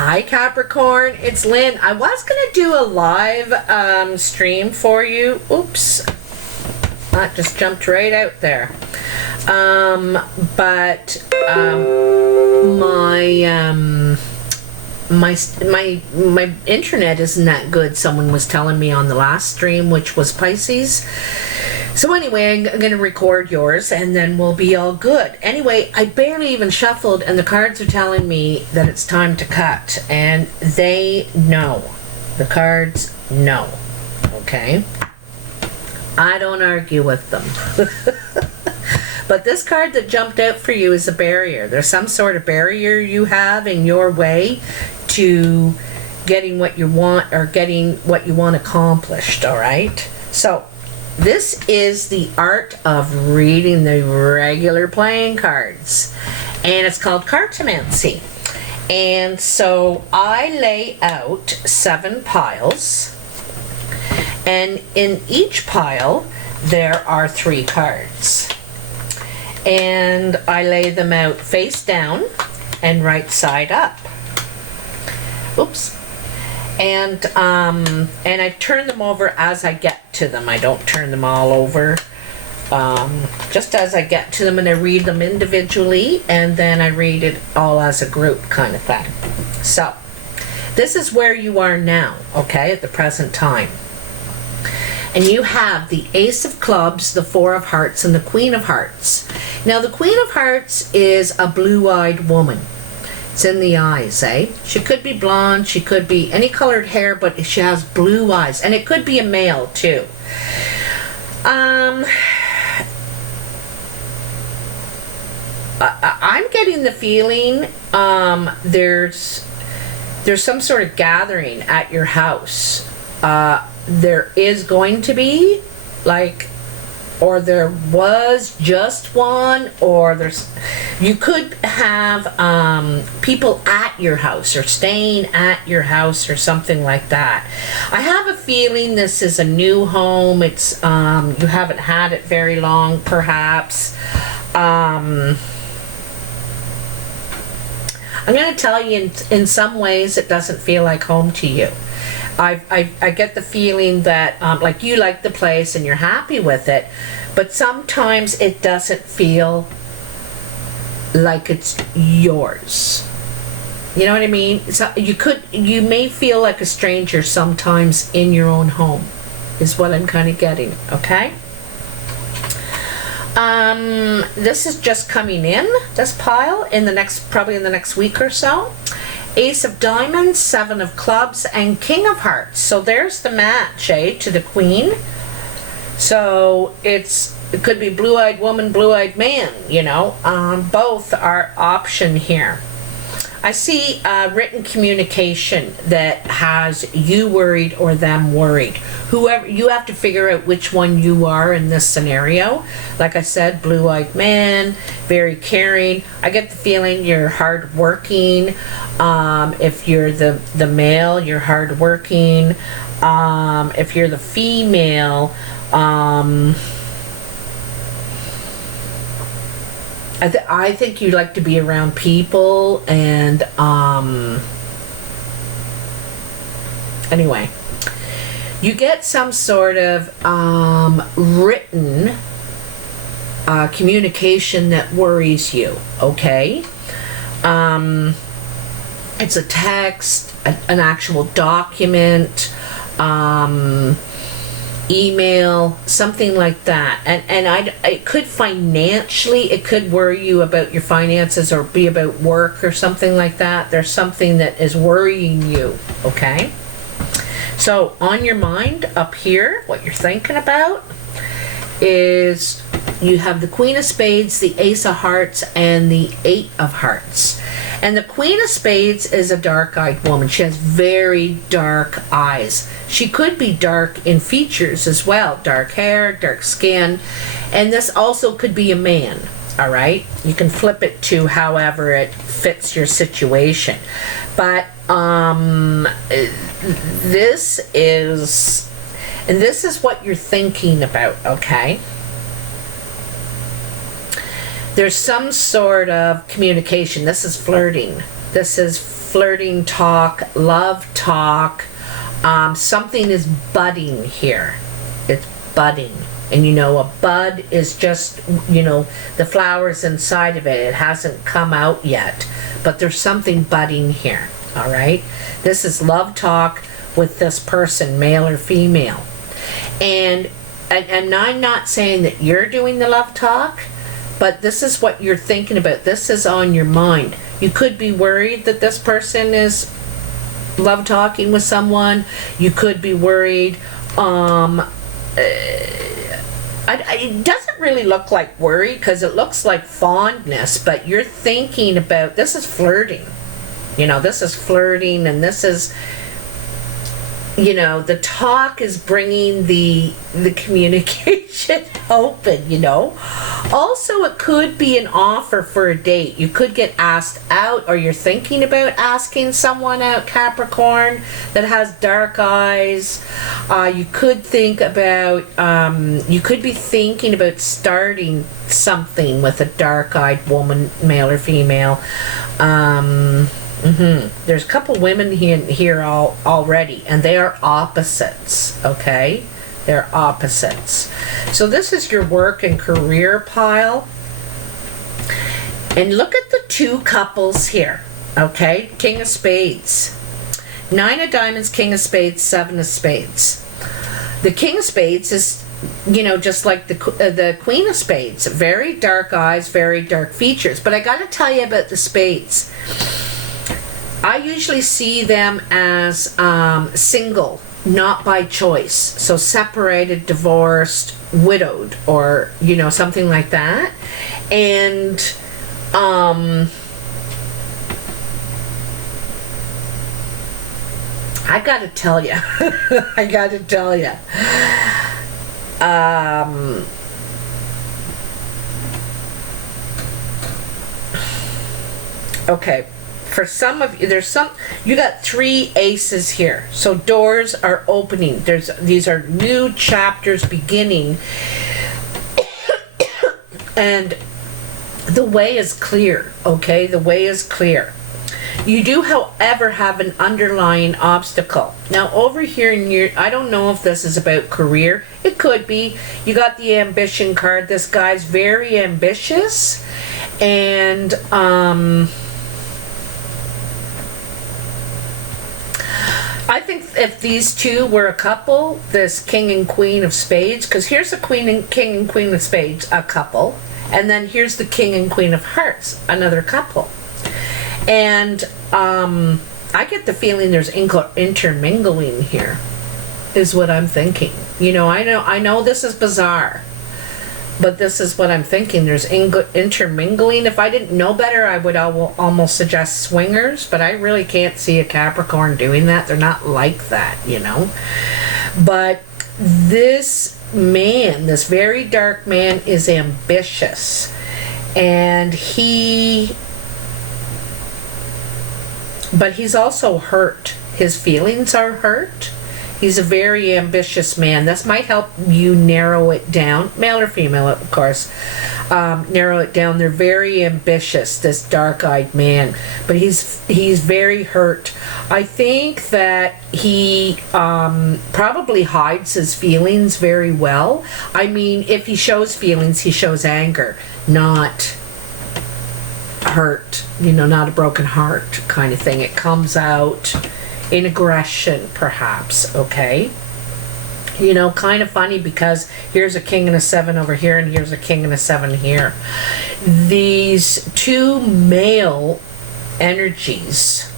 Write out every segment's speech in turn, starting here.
Hi Capricorn, it's Lynn. I was going to do a live stream for you. Oops. That just jumped right out there. But my internet isn't that good, someone was telling me on the last stream, which was Pisces. So anyway, I'm going to record yours and then we'll be all good. Anyway, I barely even shuffled and the cards are telling me that it's time to cut. And they know. The cards know. Okay? I don't argue with them. But this card that jumped out for you is a barrier. There's some sort of barrier you have in your way to getting what you want or getting what you want accomplished, all right? So this is the art of reading the regular playing cards, and it's called Cartomancy. And so I lay out 7 piles, and in each pile there are 3 cards, and I lay them out face down and right side up. Oops. And I turn them over as I get to them. I don't turn them all over. Just as I get to them, and I read them individually, and then I read it all as a group kind of thing. So, this is where you are now, okay, at the present time. And you have the Ace of Clubs, the 4 of Hearts, and the Queen of Hearts. Now, the Queen of Hearts is a blue-eyed woman. It's in the eyes, eh? She could be blonde, she could be any colored hair, but she has blue eyes. And it could be a male, too. I'm getting the feeling there's some sort of gathering at your house. There is going to be, like, or there was just one, or you could have people at your house or staying at your house or something like that. I have a feeling this is a new home. It's you haven't had it very long, perhaps. I'm going to tell you, in some ways it doesn't feel like home to you. I get the feeling that like you like the place and you're happy with it, but sometimes it doesn't feel like it's yours. You know what I mean? So you may feel like a stranger sometimes in your own home, is what I'm kind of getting, okay? This is just coming in, this pile, probably in the next week or so. Ace of Diamonds, 7 of Clubs, and King of Hearts. So there's the match, eh, to the Queen. So it could be blue-eyed woman, blue-eyed man, you know. Both are option here. I see written communication that has you worried or them worried. Whoever, you have to figure out which one you are in this scenario. Like I said, blue-eyed man, very caring. I get the feeling you're hardworking. If you're the male, you're hardworking. If you're the female, I think you like to be around people, and anyway, you get some sort of written communication that worries you, okay? It's a text, an actual document, email, something like that. And it could financially, it could worry you about your finances or be about work or something like that. There's something that is worrying you, okay? So on your mind up here, what you're thinking about is you have the Queen of Spades, the Ace of Hearts, and the 8 of Hearts. And the Queen of Spades is a dark-eyed woman. She has very dark eyes. She could be dark in features as well. Dark hair, dark skin. And this also could be a man, all right? You can flip it to however it fits your situation. But this is what you're thinking about, okay? There's some sort of communication. This is flirting. This is flirting talk, love talk. Something is budding here. It's budding. And you know, a bud is just, you know, the flowers inside of it. It hasn't come out yet, but there's something budding here, all right? This is love talk with this person, male or female. And I'm not saying that you're doing the love talk, but this is what you're thinking about. This is on your mind. You could be worried that this person is love talking with someone. You could be worried, it doesn't really look like worry because it looks like fondness, but you're thinking about, this is flirting. You know, this is flirting, and this is, you know, the talk is bringing the communication open, you know. Also, it could be an offer for a date. You could get asked out, or you're thinking about asking someone out, Capricorn, that has dark eyes. You could think about, you could be thinking about starting something with a dark-eyed woman, male or female. There's a couple women here already, and they are opposites, okay? They're opposites. So this is your work and career pile. And look at the two couples here, okay? King of Spades. 9 of Diamonds, King of Spades, 7 of Spades. The King of Spades is, you know, just like the Queen of Spades. Very dark eyes, very dark features. But I got to tell you about the Spades. I usually see them as single, not by choice. So separated, divorced, widowed, or, you know, something like that. And I gotta tell you, okay. For some of you, you got 3 aces here. So doors are opening. These are new chapters beginning. And the way is clear, okay? The way is clear. You do, however, have an underlying obstacle. Now, over here in your, I don't know if this is about career. It could be. You got the ambition card. This guy's very ambitious. And, I think if these two were a couple, this King and Queen of Spades, because here's the King and Queen of Spades, a couple, and then here's the King and Queen of Hearts, another couple. And I get the feeling there's intermingling here, is what I'm thinking. You know, I know this is bizarre, but this is what I'm thinking. There's intermingling. If I didn't know better, I would almost suggest swingers, but I really can't see a Capricorn doing that. They're not like that, you know. But this man, this very dark man, is ambitious. And but he's also hurt. His feelings are hurt. He's a very ambitious man. This might help you narrow it down, male or female, of course. Narrow it down. They're very ambitious, this dark-eyed man, but he's very hurt. I think that he probably hides his feelings very well. I mean, if he shows feelings, he shows anger, not hurt, you know, not a broken heart kind of thing. It comes out in aggression, perhaps, okay? You know, kind of funny because here's a King and a 7 over here, and here's a King and a 7 here. These two male energies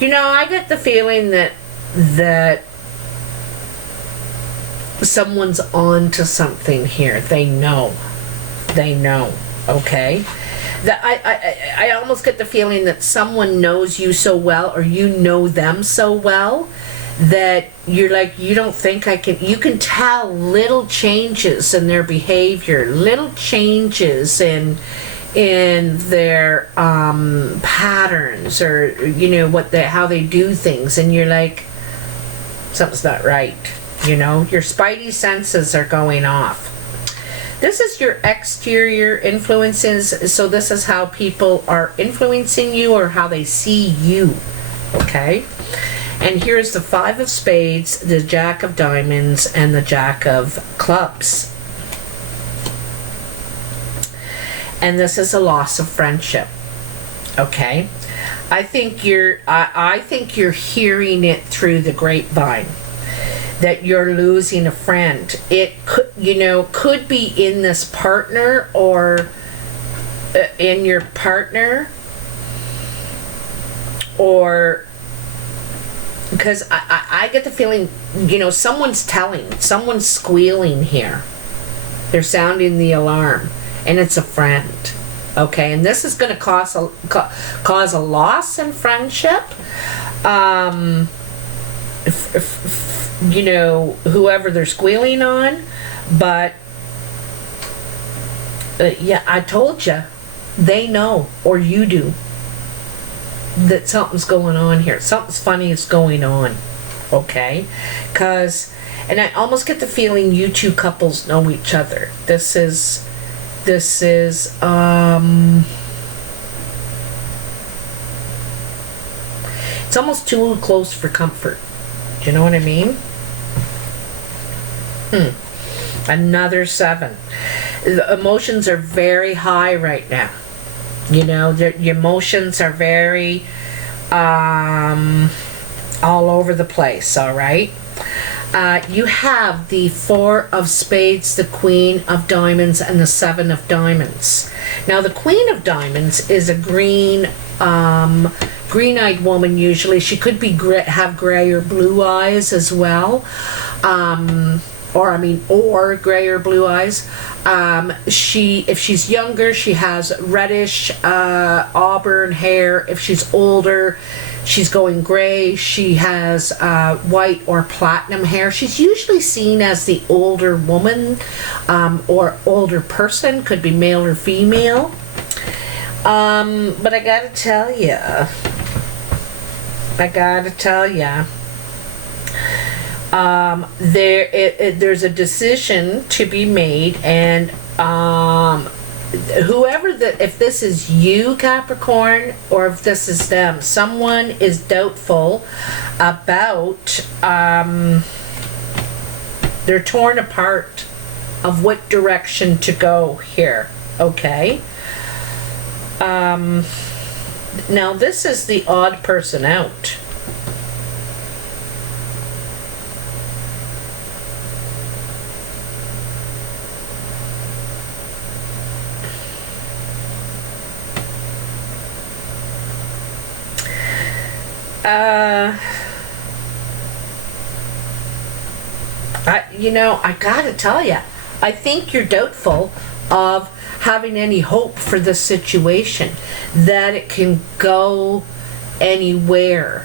you know, I get the feeling that someone's on to something here. They know, okay? That I almost get the feeling that someone knows you so well, or you know them so well, that you're like, you don't think you can tell little changes in their behavior, little changes in in their patterns, or how they do things, and you're like, something's not right. Your spidey senses are going off. This is your exterior influences, so this is how people are influencing you or how they see you, okay? And here's the 5 of spades, the Jack of diamonds, and the Jack of clubs. And this is a loss of friendship, okay? I think you're hearing it through the grapevine, that you're losing a friend. It could be in this partner, or in your partner, or because I get the feeling, someone's squealing here. They're sounding the alarm, and it's a friend. Okay, and this is going to cause a loss in friendship. Whoever they're squealing on, but yeah, I told you, they know, or you do, that something's going on here. Something's funny is going on, okay? And I almost get the feeling you two couples know each other. This is it's almost too close for comfort. Do you know what I mean? Another 7. The emotions are very high right now. Your emotions are very all over the place, all right? You have the 4 of spades, the Queen of diamonds, and the 7 of diamonds. Now, the Queen of diamonds is a green-eyed woman usually. She could be have gray or blue eyes as well. Or gray or blue eyes. If she's younger, she has reddish auburn hair. If she's older, she's going gray. She has white or platinum hair. She's usually seen as the older woman or older person, could be male or female. But I gotta tell ya, there's a decision to be made, and if this is you, Capricorn, or if this is them, someone is doubtful about, they're torn apart of what direction to go here, okay? Now this is the odd person out. I gotta tell you, I think you're doubtful of having any hope for this situation, that it can go anywhere,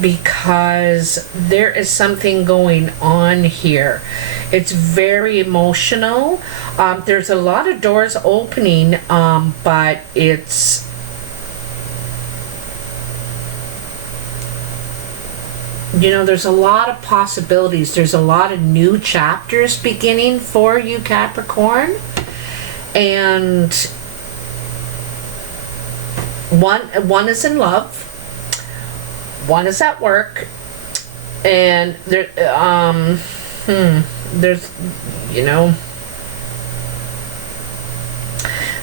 because there is something going on here. It's very emotional. There's a lot of doors opening, but it's there's a lot of possibilities. There's a lot of new chapters beginning for you, Capricorn. And one is in love, one is at work, and there's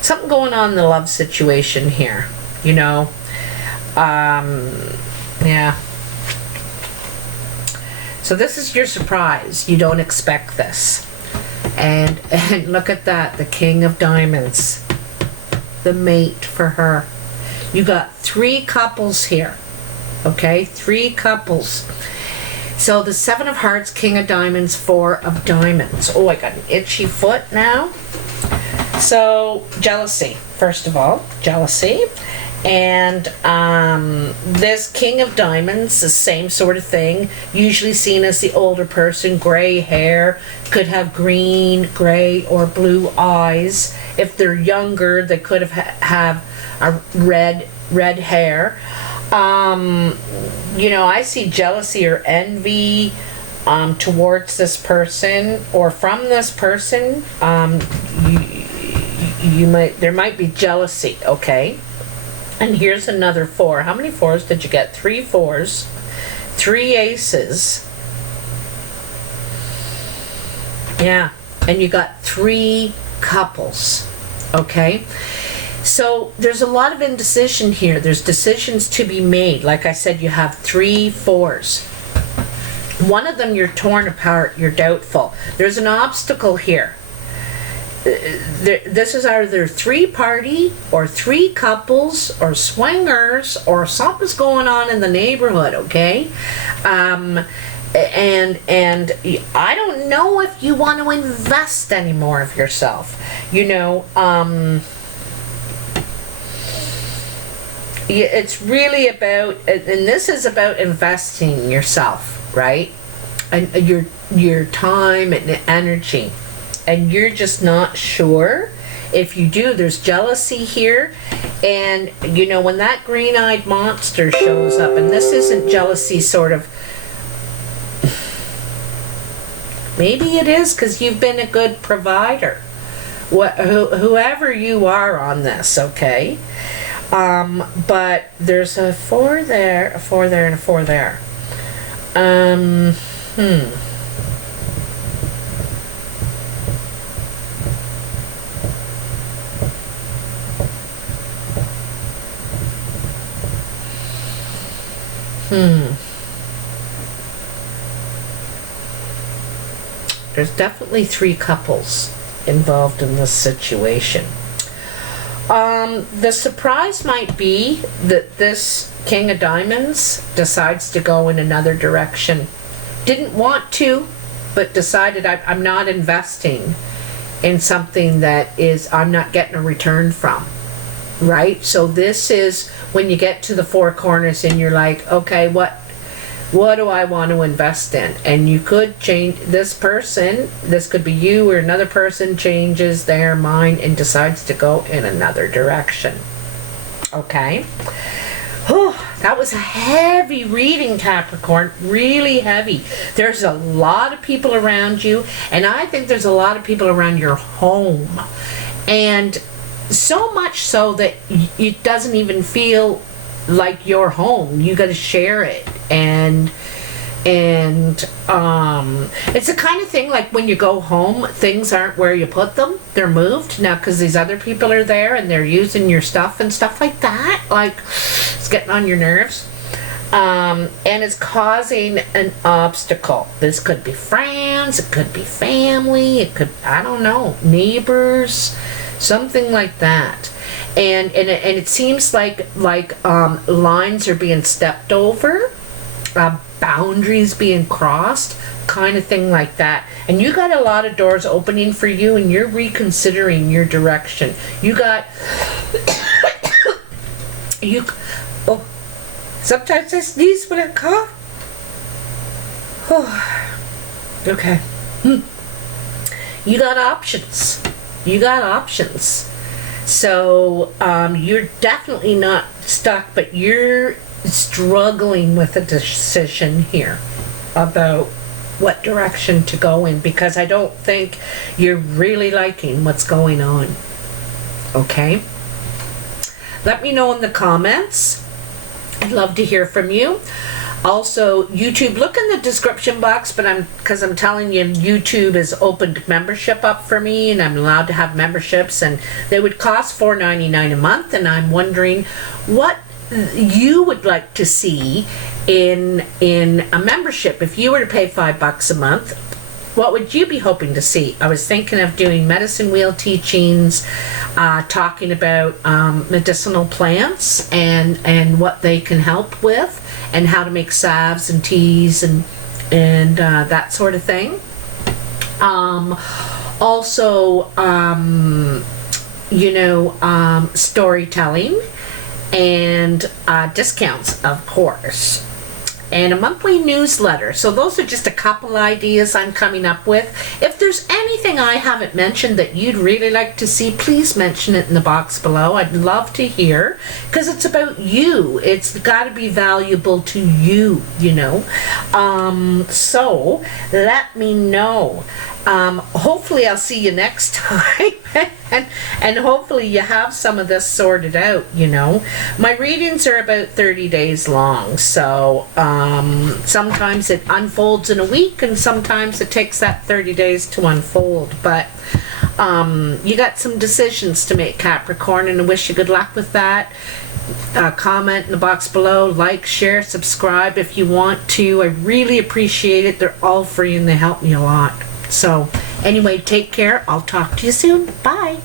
something going on in the love situation here. Yeah. So this is your surprise. You don't expect this. And look at that, the King of Diamonds. The mate for her. You got 3 couples here. Okay, 3 couples. So the 7 of Hearts, King of Diamonds, 4 of Diamonds. Oh, I got an itchy foot now. So jealousy, first of all, jealousy. And this King of Diamonds, the same sort of thing, usually seen as the older person, gray hair, could have green, gray, or blue eyes. If they're younger, they could have a red hair. I see jealousy or envy towards this person or from this person. There might be jealousy, okay? And here's another 4. How many 4s did you get? 3 4s, 3 aces. Yeah, and you got 3 couples, okay? So there's a lot of indecision here. There's decisions to be made. Like I said, you have 3 4s. One of them you're torn apart, you're doubtful. There's an obstacle here. This is either 3-party or 3 couples or swingers or something's going on in the neighborhood, okay? And I don't know if you want to invest any more of yourself. It's really about, and this is about investing in yourself, right? And your time and energy. And you're just not sure. If you do, there's jealousy here. And, when that green-eyed monster shows up, and this isn't jealousy sort of, maybe it is because you've been a good provider. Whoever you are on this, okay? But there's a 4 there, a 4 there, and a 4 there. There's definitely 3 couples involved in this situation. The surprise might be that this King of Diamonds decides to go in another direction. Didn't want to, but decided I'm not investing in something that I'm not getting a return from. Right? So this is when you get to the 4 corners and you're like, okay, what do I want to invest in? And you could change this person. This could be you or another person changes their mind and decides to go in another direction. Okay? Whew, that was a heavy reading, Capricorn. Really heavy. There's a lot of people around you, and I think there's a lot of people around your home. And so much so that it doesn't even feel like your home. You got to share it. And it's the kind of thing like when you go home, things aren't where you put them. They're moved now because these other people are there and they're using your stuff and stuff like that. Like, it's getting on your nerves. And it's causing an obstacle. This could be friends, it could be family, it could, I don't know, neighbors, something like that. And it seems like lines are being stepped over, boundaries being crossed, kind of thing like that. And you got a lot of doors opening for you, and you're reconsidering your direction. You got sometimes I sneeze when I cough. Okay. You got options. So you're definitely not stuck, but you're struggling with a decision here about what direction to go in, because I don't think you're really liking what's going on. Okay? Let me know in the comments. I'd love to hear from you. Also, YouTube, look in the description box, because I'm telling you, YouTube has opened membership up for me, and I'm allowed to have memberships, and they would cost $4.99 a month, and I'm wondering what you would like to see in a membership. If you were to pay $5 a month, what would you be hoping to see? I was thinking of doing medicine wheel teachings, talking about medicinal plants and what they can help with, and how to make salves and teas and that sort of thing. Also, storytelling and discounts, of course, and a monthly newsletter. So those are just a couple ideas I'm coming up with. If there's anything I haven't mentioned that you'd really like to see, please mention it in the box below. I'd love to hear, because it's about you. It's got to be valuable to you, you know. So let me know. Hopefully I'll see you next time, and hopefully you have some of this sorted out, you know. My readings are about 30 days long, so sometimes it unfolds in a week, and sometimes it takes that 30 days to unfold, but you got some decisions to make, Capricorn, and I wish you good luck with that. Comment in the box below, like, share, subscribe if you want to. I really appreciate it. They're all free and they help me a lot. So anyway, take care. I'll talk to you soon. Bye.